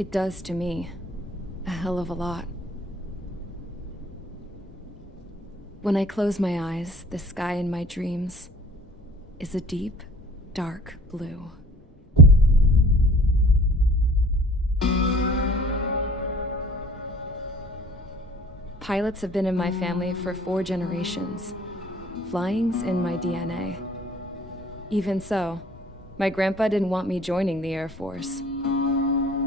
It does to me. A hell of a lot. When I close my eyes, the sky in my dreams is a deep, dark blue. Pilots have been in my family for 4 generations. Flying's in my DNA. Even so, my grandpa didn't want me joining the Air Force.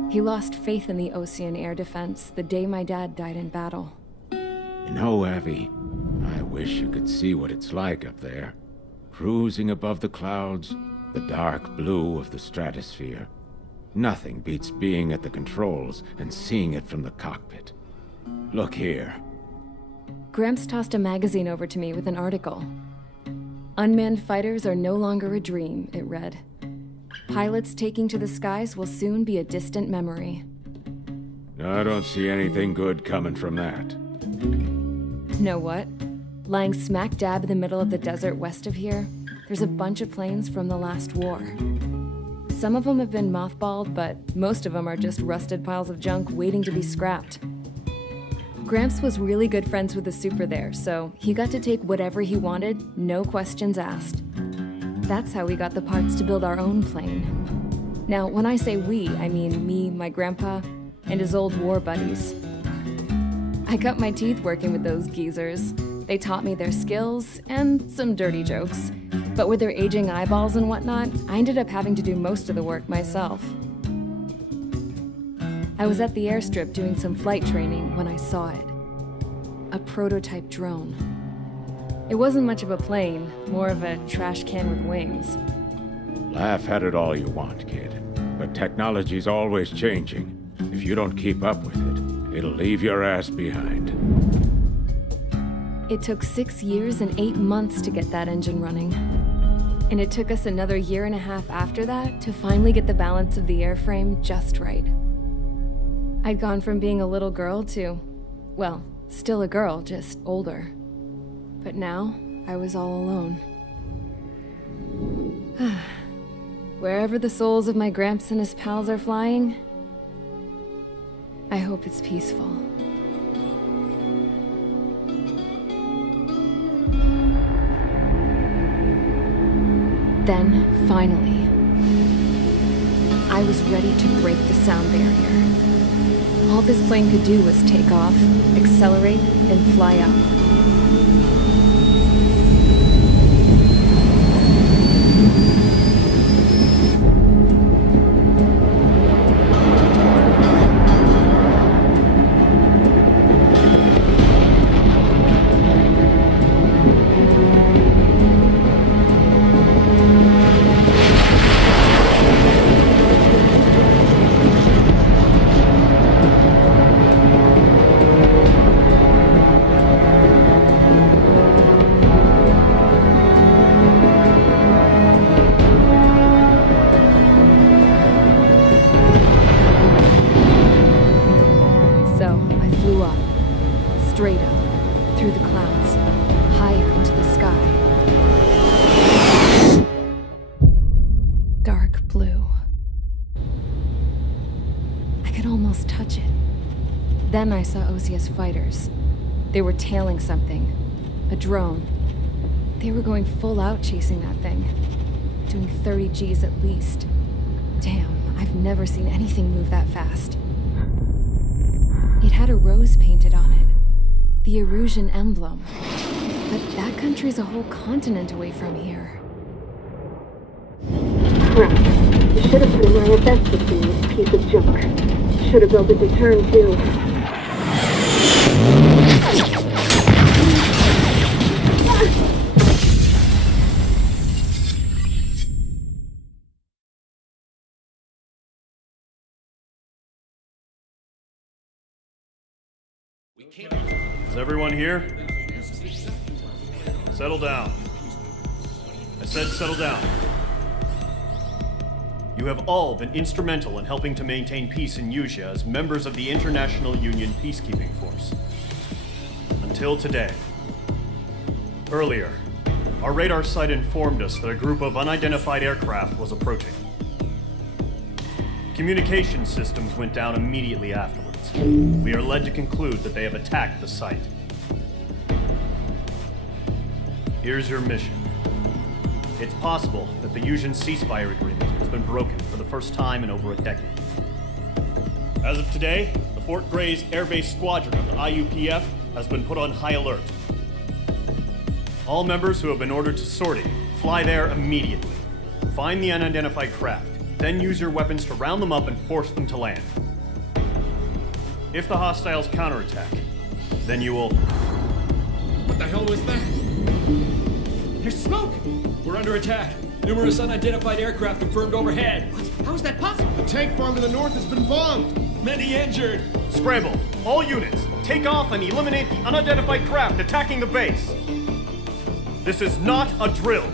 He lost faith in the Osean air defense the day my dad died in battle. You know, Abby, I wish you could see what it's like up there. Cruising above the clouds, the dark blue of the stratosphere. Nothing beats being at the controls and seeing it from the cockpit. Look here. Gramps tossed a magazine over to me with an article. Unmanned fighters are no longer a dream, it read. Pilots taking to the skies will soon be a distant memory. I don't see anything good coming from that. Know what? Lying smack dab in the middle of the desert west of here, there's a bunch of planes from the last war. Some of them have been mothballed, but most of them are just rusted piles of junk waiting to be scrapped. Gramps was really good friends with the super there, so he got to take whatever he wanted, no questions asked. That's how we got the parts to build our own plane. Now, when I say we, I mean me, my grandpa, and his old war buddies. I cut my teeth working with those geezers. They taught me their skills and some dirty jokes. But with their aging eyeballs and whatnot, I ended up having to do most of the work myself. I was at the airstrip doing some flight training when I saw it. A prototype drone. It wasn't much of a plane, more of a trash can with wings. Laugh at it all you want, kid. But technology's always changing. If you don't keep up with it, it'll leave your ass behind. It took 6 years and 8 months to get that engine running. And it took us another 1.5 years after that to finally get the balance of the airframe just right. I'd gone from being a little girl to, well, still a girl, just older. But now, I was all alone. Wherever the souls of my Gramps and his pals are flying, I hope it's peaceful. Then, finally, I was ready to break the sound barrier. All this plane could do was take off, accelerate, and fly up. Straight up, through the clouds, higher into the sky. Dark blue. I could almost touch it. Then I saw Osea's fighters. They were tailing something. A drone. They were going full out chasing that thing. Doing 30 Gs at least. Damn, I've never seen anything move that fast. It had a rose painted on it. The Erusian emblem. But that country's a whole continent away from here. Crap. You should have put an IFS system in this piece of junk. Should have built a deterrent too. Is everyone here? Settle down. I said settle down. You have all been instrumental in helping to maintain peace in Usea as members of the International Union Peacekeeping Force. Until today. Earlier, our radar site informed us that a group of unidentified aircraft was approaching. Communication systems went down immediately afterwards. We are led to conclude that they have attacked the site. Here's your mission. It's possible that the Yuuzhan ceasefire agreement has been broken for the first time in over a decade. As of today, the Fort Grays Air Base Squadron of the IUPF has been put on high alert. All members who have been ordered to sortie, fly there immediately. Find the unidentified craft, then use your weapons to round them up and force them to land. If the hostiles counterattack, then you will... What the hell was that? There's smoke! We're under attack. Numerous unidentified aircraft confirmed overhead. What? How is that possible? The tank farm to the north has been bombed! Many injured! Scramble! All units, take off and eliminate the unidentified craft attacking the base! This is not a drill!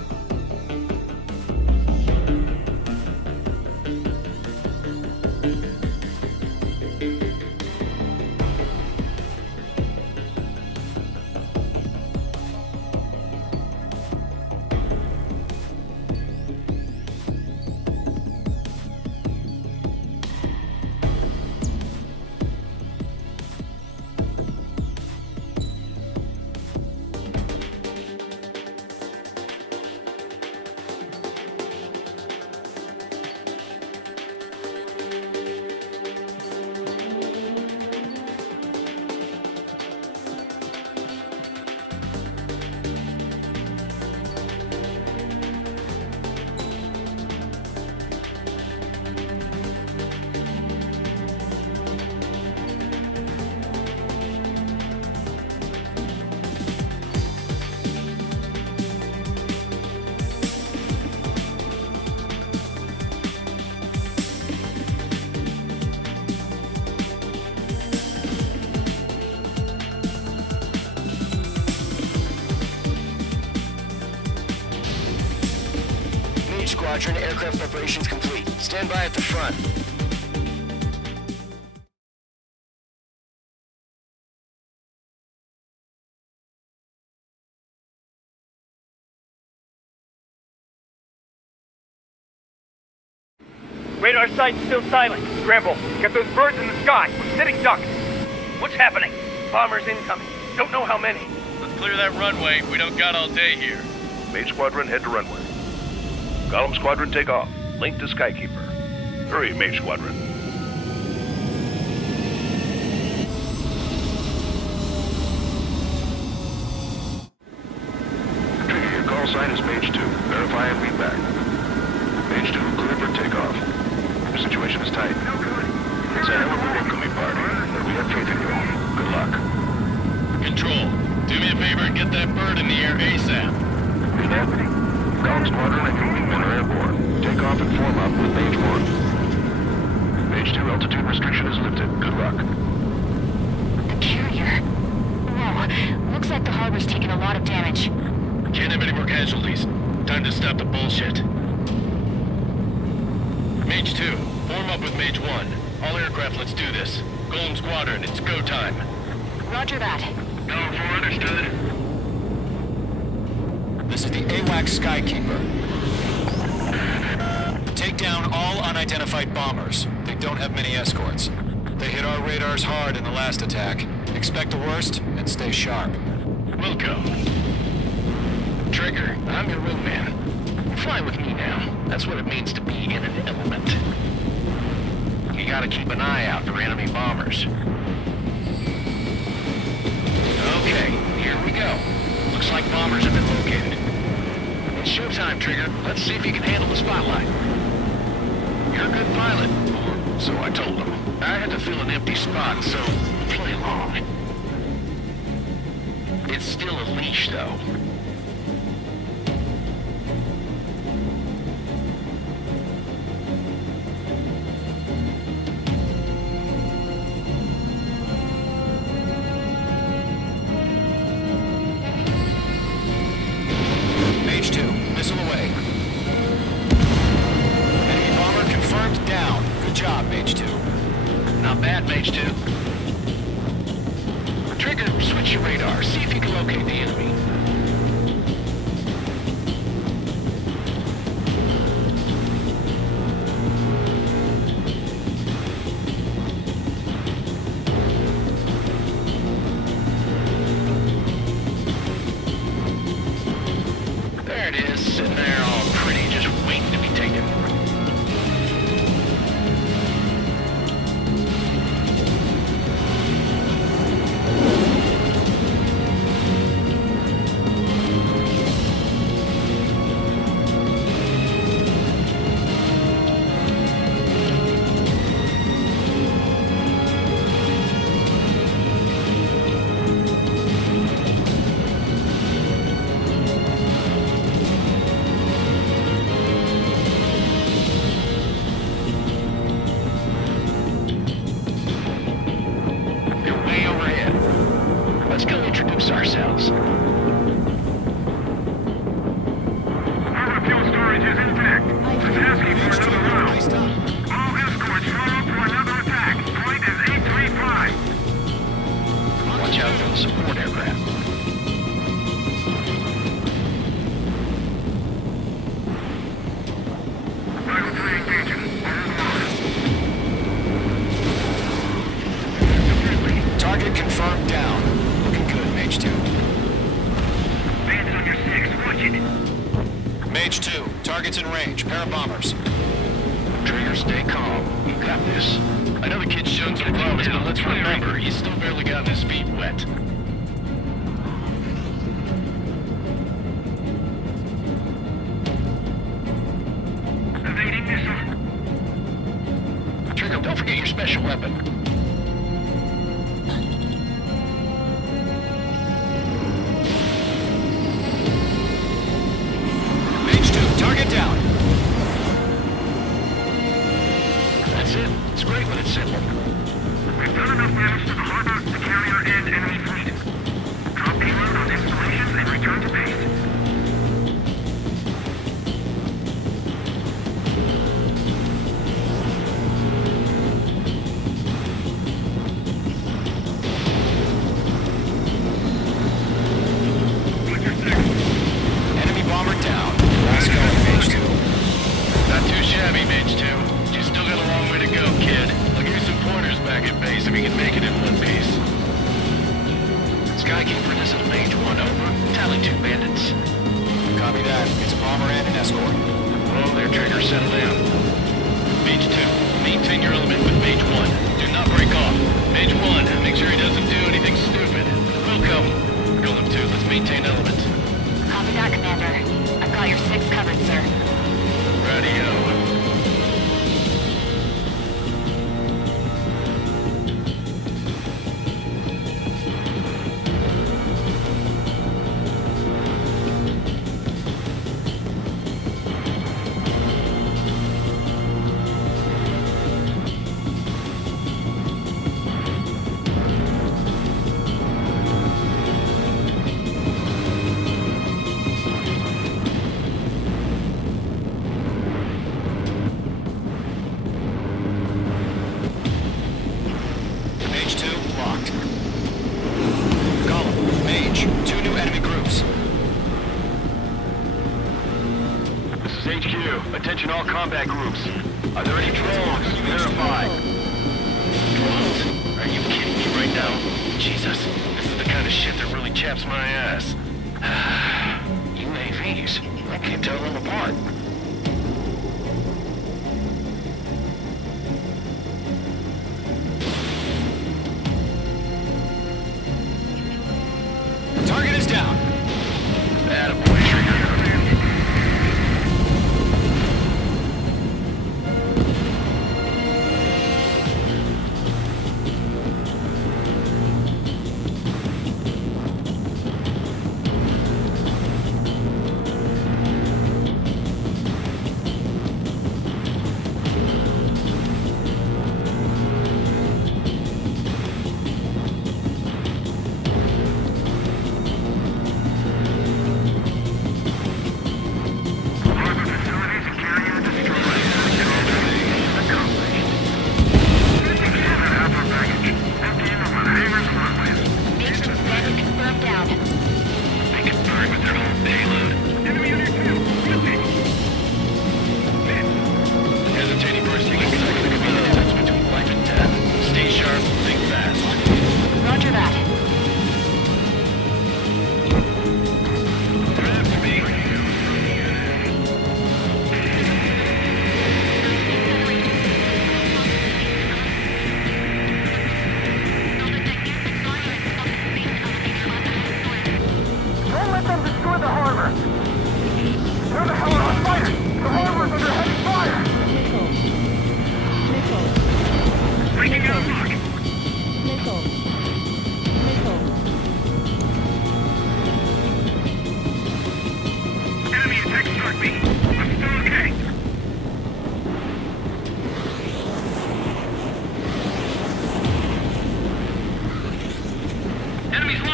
Squadron, aircraft preparations complete. Stand by at the front. Radar site's still silent. Scramble. Get those birds in the sky. We're sitting ducks. What's happening? Bombers incoming. Don't know how many. Let's clear that runway. We don't got all day here. Mage Squadron, head to runway. Golem Squadron, take off. Link to Skykeeper. Hurry, Mage Squadron. Trigger, your call sign is Mage 2. Verify and read back. Mage 2, clear for takeoff. Your situation is tight. It's a hell of a welcoming party, but we have faith in you. Good luck. Control, do me a favor and get that bird in the air ASAP. Read that? Golem Squadron and your wingmen are airborne. Take off and form up with Mage 1. Mage 2, altitude restriction is lifted. Good luck. The carrier. Whoa, looks like the harbor's taken a lot of damage. Can't have any more casualties. Time to stop the bullshit. Mage 2, form up with Mage 1. All aircraft, let's do this. Golem Squadron, it's go time. Roger that. Golem 4, understood. This is the AWACS Skykeeper. Take down all unidentified bombers. They don't have many escorts. They hit our radars hard in the last attack. Expect the worst and stay sharp. Wilco. Trigger, I'm your wingman. Fly with me now. That's what it means to be in an element. You gotta keep an eye out for enemy bombers. Okay, here we go. Looks like bombers have been located. It's showtime, Trigger. Let's see if you can handle the spotlight. You're a good pilot, or so I told them. I had to fill an empty spot, so play along. It's still a leash, though. Mage 2, missile away. Enemy bomber confirmed down. Good job, Mage 2. Not bad, Mage 2. Trigger, switch your radar. See if you can locate the enemy. sitting there all pretty, just waiting to be taken. Ourselves. Our fuel storage is intact. It's asking for another round. All escorts follow up for another attack. Flight is 835. Watch out for the support aircraft. Rival 3 engaging. Target confirmed down. Looking good, Mage 2. Bandit on your 6. Watch it. Mage 2, target's in range. Pair of bombers. Trigger, stay calm. You got this. I know the kid's shown some promise, but let's remember, he's still barely gotten his feet wet. Evading missile. Trigger, don't forget your special weapon. Target down. That's it. It's great when it's simple. We've done enough damage to the harbor, the carrier, and enemy fleet. Drop payload on installations and return to base. Enemy bomber down. Last go, Mage 2. Not too shabby, Mage 2. You still got a long way to go, kid. I'll give you some pointers back at base if you can make it in one piece. Skykeeper, this is Mage 1, over. Tally 2 bandits. Copy that. It's a bomber and an escort. Whoa there, Trigger. Settle down. Mage 2, maintain your element with Mage 1. Do not break off. Mage 1, make sure he doesn't do anything stupid. Wilco, Golem 2, let's maintain element. Copy that, Commander. I've got your 6 covered, sir. Radio. Mage 2, locked. Golem, Mage, 2 new enemy groups. This is HQ. Attention all combat groups. Are there any drones? Verify. Drones? Are you kidding me right now? Jesus, this is the kind of shit that really chaps my ass. UAVs? I can't tell them apart. Target is down. Attaboy, Trigger.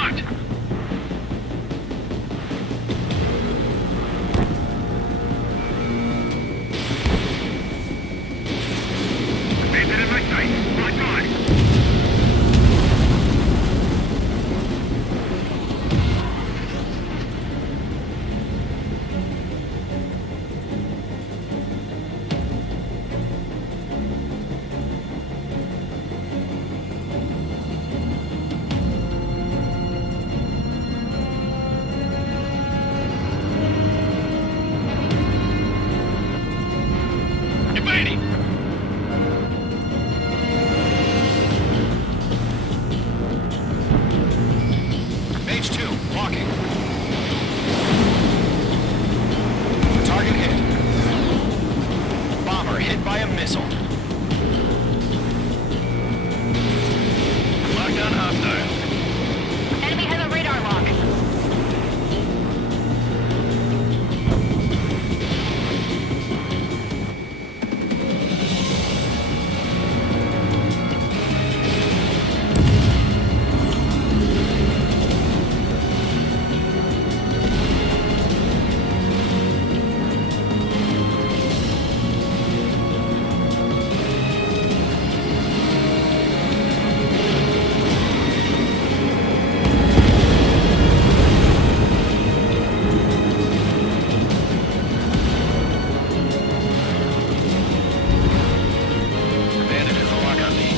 locked. Bandit in my sight. Right on. Evading! Mage 2, walking. Target hit. Bomber hit by a missile. Lockdown hostile. Enemy has a radar lock. Bandit has a lock on me.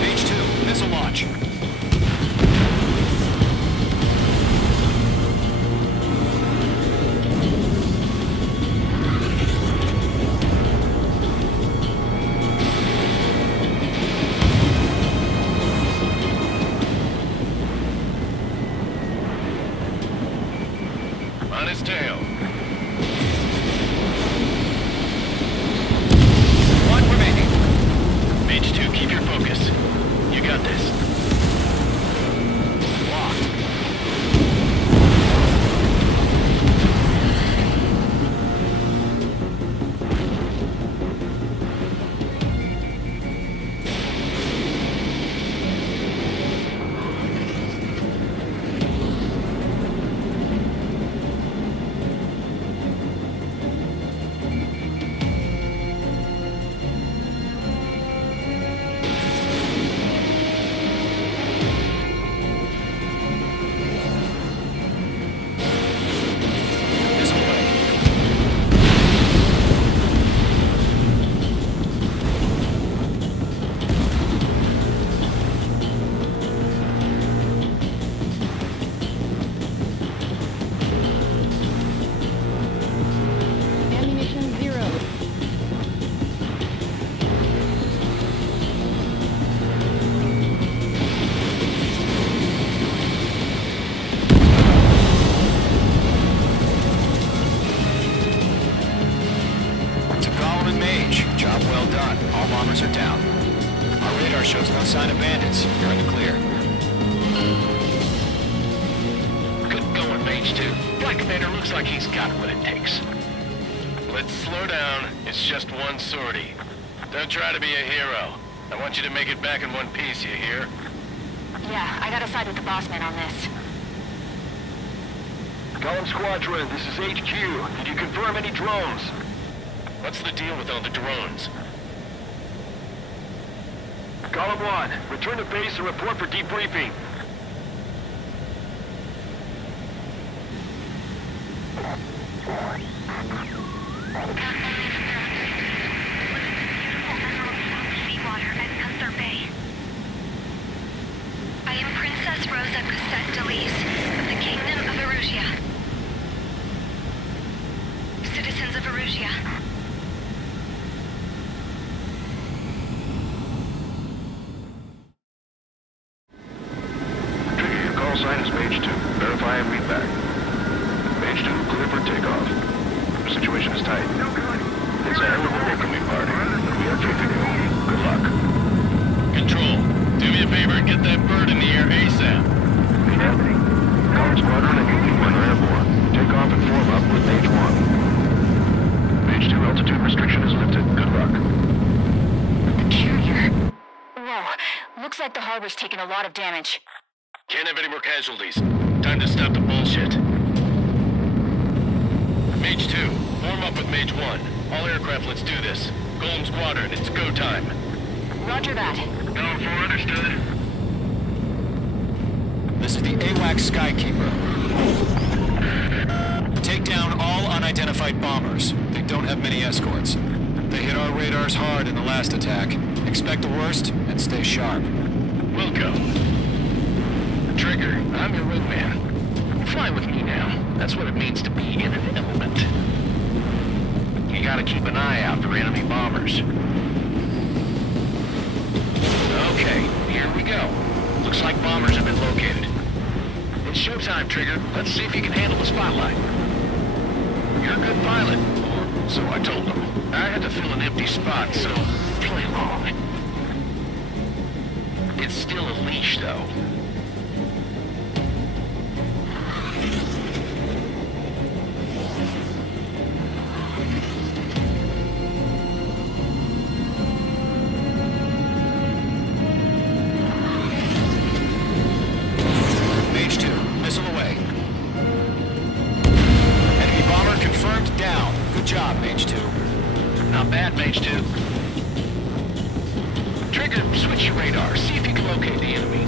Mage 2, missile launch. On his tail. One remaining. Mage 2, keep your focus. You got this. Locked. Missile away. Ammunition 0. To Golem and Mage, job well done. All bombers are down. Our radar shows no sign of bandits. You're in the clear. Good going, Mage 2. Black Commander looks like he's got what it takes. Let's slow down. It's just one sortie. Don't try to be a hero. I want you to make it back in one piece, you hear? Yeah, I gotta side with the boss man on this. Golem Squadron, this is HQ. Did you confirm any drones? What's the deal with all the drones? Golem 1, return to base and report for debriefing. Seawater at Gunther Bay. I am Princess Rosa Cassette Delise of the Kingdom of Erusia. Citizens of Erusia. Trigger, your call sign is Mage 2. Verify and read back. Mage 2, clear for takeoff. The situation is tight. It's a hell of a welcoming party. We have faith in you. Good luck. Control, do me a favor and get that bird in the air ASAP. Yeah. Golem Squadron and your are airborne. Take off and form up with Mage 1. Mage 2, altitude restriction is like the harbor's taking a lot of damage. Can't have any more casualties. Time to stop the bullshit. Mage 2, form up with Mage 1. All aircraft, let's do this. Golem Squadron, it's go time. Roger that. Going for understood. This is the AWACS Skykeeper. Take down all unidentified bombers. They don't have many escorts. They hit our radars hard in the last attack. Expect the worst and stay sharp. Welcome. Trigger, I'm your wingman. Fly with me now. That's what it means to be in an element. You gotta keep an eye out for enemy bombers. Okay, here we go. Looks like bombers have been located. It's showtime, Trigger. Let's see if you can handle the spotlight. You're a good pilot, or so I told them. I had to fill an empty spot, so play along. It's still a leash, though. Mage 2, missile away. Enemy bomber confirmed down. Good job, Mage 2. Not bad, Mage 2. Trigger, switch your radar. See if you can locate the enemy.